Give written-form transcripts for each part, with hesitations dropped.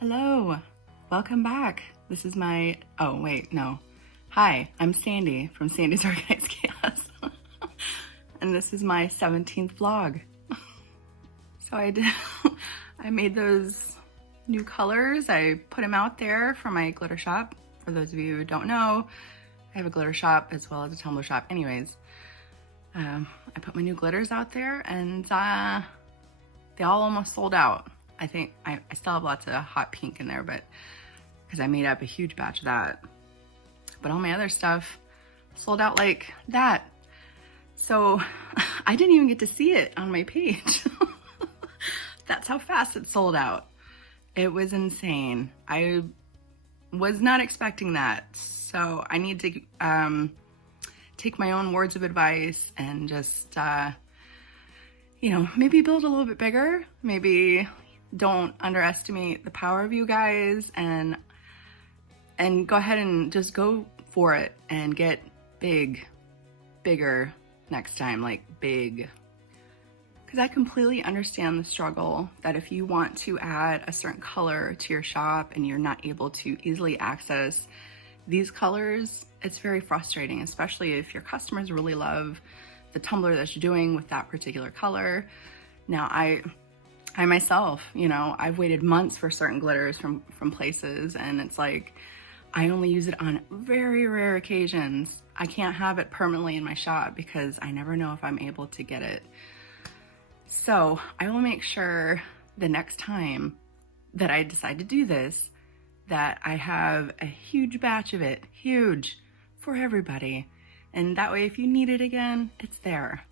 Hello, welcome back. This is my, oh wait, no. Hi, I'm Sandy from Sandy's Organized Chaos. And this is my 17th vlog. So I made those new colors. I put them out there for my glitter shop. For those of you who don't know, I have a glitter shop as well as a Tumbler shop. Anyways, I put my new glitters out there and they all almost sold out. I think I still have lots of hot pink in there, but because I made up a huge batch of that. But all my other stuff sold out like that. So I didn't even get to see it on my page. That's how fast it sold out. It was insane. I was not expecting that. So I need to take my own words of advice and just, maybe build a little bit bigger. Maybe don't underestimate the power of you guys and go ahead and just go for it and get bigger next time, like big. Because I completely understand the struggle that if you want to add a certain color to your shop and you're not able to easily access these colors, it's very frustrating, especially if your customers really love the tumbler that you're doing with that particular color. Now, I myself, I've waited months for certain glitters from places, and it's like, I only use it on very rare occasions. I can't have it permanently in my shop because I never know if I'm able to get it. So I will make sure the next time that I decide to do this, that I have a huge batch of it, huge, for everybody. And that way, if you need it again, it's there.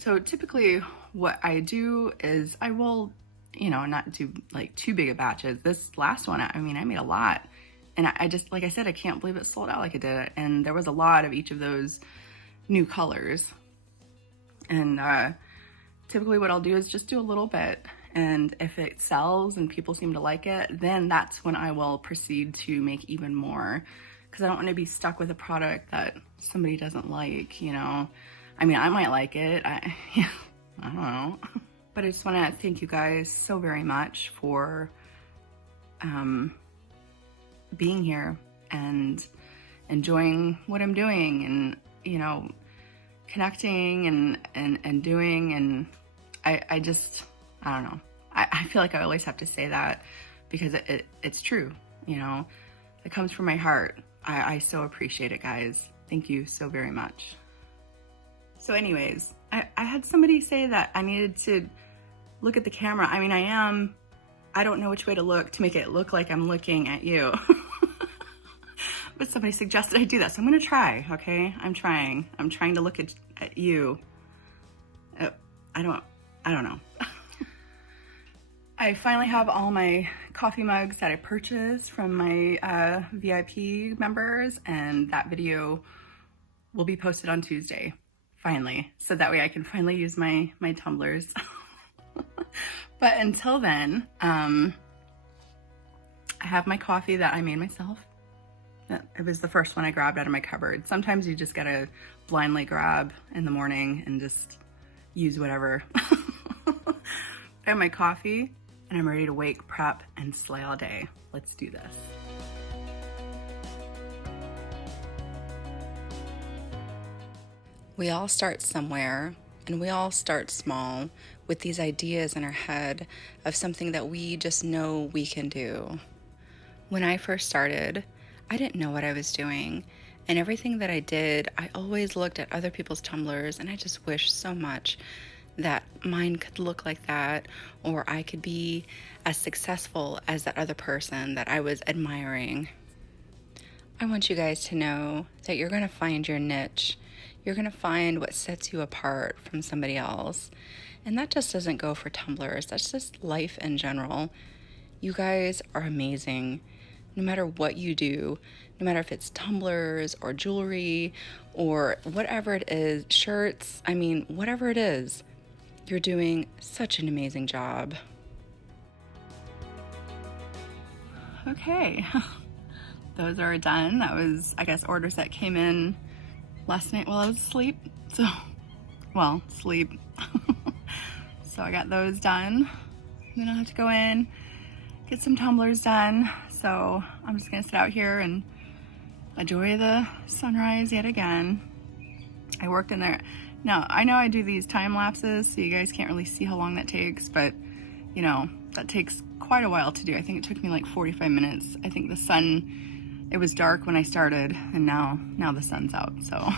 So typically what I do is I will, not do like too big of batches. This last one, I made a lot. And I just, like I said, I can't believe it sold out like it did. And there was a lot of each of those new colors. And typically what I'll do is just do a little bit. And if it sells and people seem to like it, then that's when I will proceed to make even more. Because I don't want to be stuck with a product that somebody doesn't like, I might like it. I don't know. But I just want to thank you guys so very much for being here and enjoying what I'm doing and, connecting and doing. And I don't know. I feel like I always have to say that because it's true, it comes from my heart. I so appreciate it, guys. Thank you so very much. So anyways, I had somebody say that I needed to look at the camera. I don't know which way to look to make it look like I'm looking at you. But somebody suggested I do that, so I'm gonna try, okay? I'm trying to look at you. I don't know. I finally have all my coffee mugs that I purchased from my VIP members, and that video will be posted on Tuesday, finally. So that way I can finally use my tumblers. But until then, I have my coffee that I made myself. It was the first one I grabbed out of my cupboard. Sometimes you just gotta blindly grab in the morning and just use whatever. I have my coffee and I'm ready to wake, prep, and slay all day. Let's do this. We all start somewhere, and we all start small with these ideas in our head of something that we just know we can do. When I first started, I didn't know what I was doing, and everything that I did, I always looked at other people's tumblers, and I just wished so much that mine could look like that, or I could be as successful as that other person that I was admiring. I want you guys to know that you're gonna find your niche. You're gonna find what sets you apart from somebody else. And that just doesn't go for tumblers, that's just life in general. You guys are amazing. No matter what you do, no matter if it's tumblers or jewelry or whatever it is, shirts, whatever it is, you're doing such an amazing job. Okay, those are done. That was, I guess, orders that came in last night while I was asleep. Sleep. So I got those done. Then I'll have to go in get some tumblers done. So I'm just gonna sit out here and enjoy the sunrise yet again. I worked in there. Now, I know I do these time lapses, so you guys can't really see how long that takes, but you know, that takes quite a while to do. I think it took me like 45 minutes. I think the sun, it was dark when I started, and now the sun's out, so.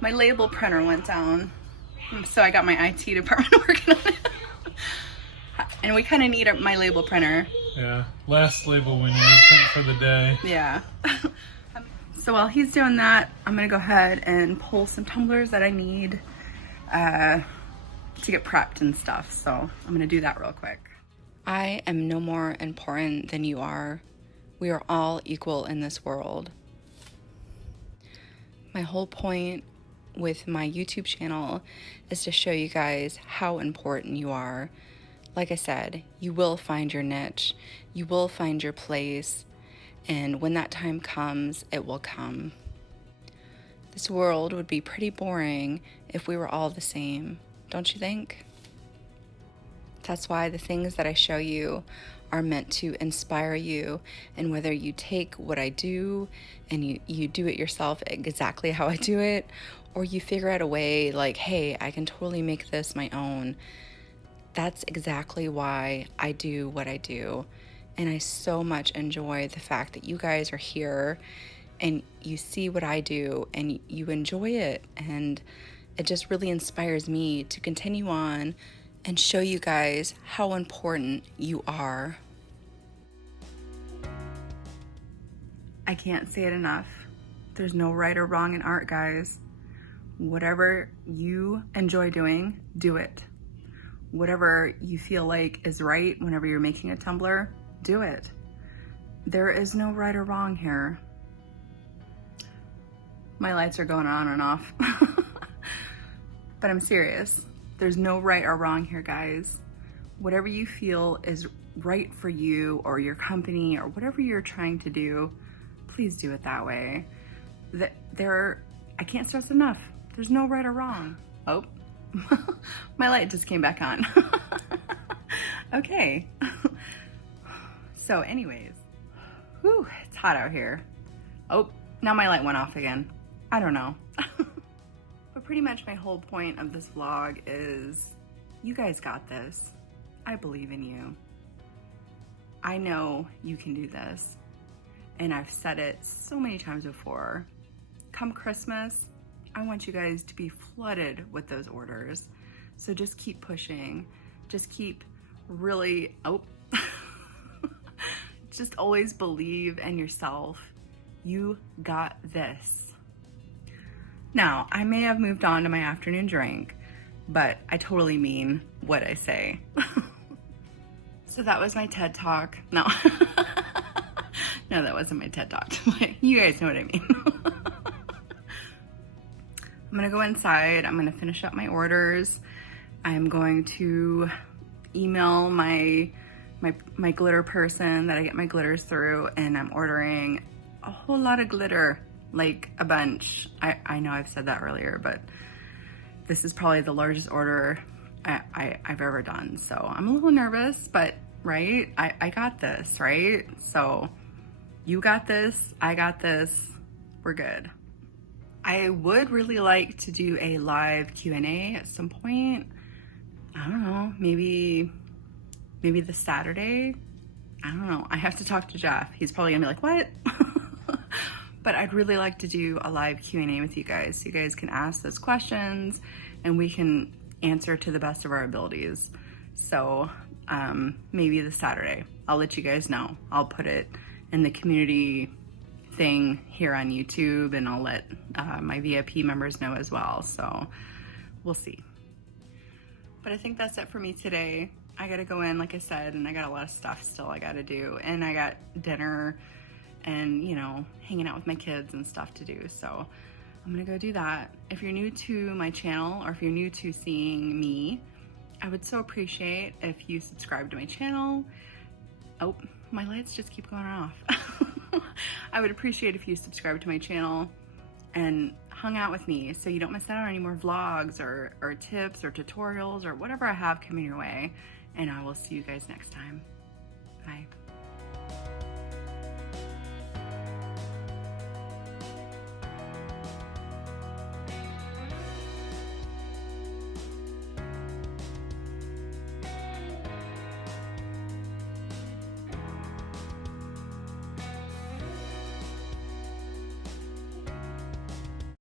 My label printer went down, so I got my IT department working on it. And we kind of need my label printer. Yeah, last label we need, print for the day. Yeah. So while he's doing that, I'm gonna go ahead and pull some tumblers that I need to get prepped and stuff. So I'm gonna do that real quick. I am no more important than you are. We are all equal in this world. My whole point with my YouTube channel is to show you guys how important you are. Like I said, you will find your niche, you will find your place, and when that time comes, it will come. This world would be pretty boring if we were all the same, don't you think? That's why the things that I show you are meant to inspire you, and whether you take what I do and you do it yourself exactly how I do it, or you figure out a way like, hey, I can totally make this my own. That's exactly why I do what I do. And I so much enjoy the fact that you guys are here and you see what I do and you enjoy it. And it just really inspires me to continue on and show you guys how important you are. I can't say it enough. There's no right or wrong in art, guys. Whatever you enjoy doing, do it. Whatever you feel like is right whenever you're making a tumbler, do it. There is no right or wrong here. My lights are going on and off. But I'm serious. There's no right or wrong here, guys. Whatever you feel is right for you or your company or whatever you're trying to do, please do it that way. I can't stress enough. There's no right or wrong. Oh, my light just came back on. Okay. So anyways, whew, it's hot out here. Oh, now my light went off again. I don't know. But pretty much my whole point of this vlog is you guys got this. I believe in you. I know you can do this. And I've said it so many times before. Come Christmas, I want you guys to be flooded with those orders. So just keep pushing. Just keep really, just always believe in yourself. You got this. Now, I may have moved on to my afternoon drink, but I totally mean what I say. So that was my TED Talk. No, no, that wasn't my TED Talk. You guys know what I mean. I'm gonna go inside. I'm gonna finish up my orders. I'm going to email my glitter person that I get my glitters through, and I'm ordering a whole lot of glitter, like a bunch. I know I've said that earlier, but this is probably the largest order I've ever done. So I'm a little nervous, but right, I got this, right? So you got this, I got this, we're good. I would really like to do a live Q&A at some point. I don't know, maybe this Saturday. I don't know. I have to talk to Jeff. He's probably gonna be like, what? But I'd really like to do a live Q&A with you guys so you guys can ask those questions and we can answer to the best of our abilities. So maybe this Saturday. I'll let you guys know. I'll put it in the community thing here on YouTube, and I'll let my VIP members know as well. So we'll see. But I think that's it for me today. I gotta go in, like I said, and I got a lot of stuff still I gotta do. And I got dinner and, you know, hanging out with my kids and stuff to do. So I'm gonna go do that. If you're new to my channel, or if you're new to seeing me, I would so appreciate if you subscribe to my channel. Oh, my lights just keep going off. I would appreciate if you subscribe to my channel and hung out with me so you don't miss out on any more vlogs or tips or tutorials or whatever I have coming your way. And I will see you guys next time. Bye.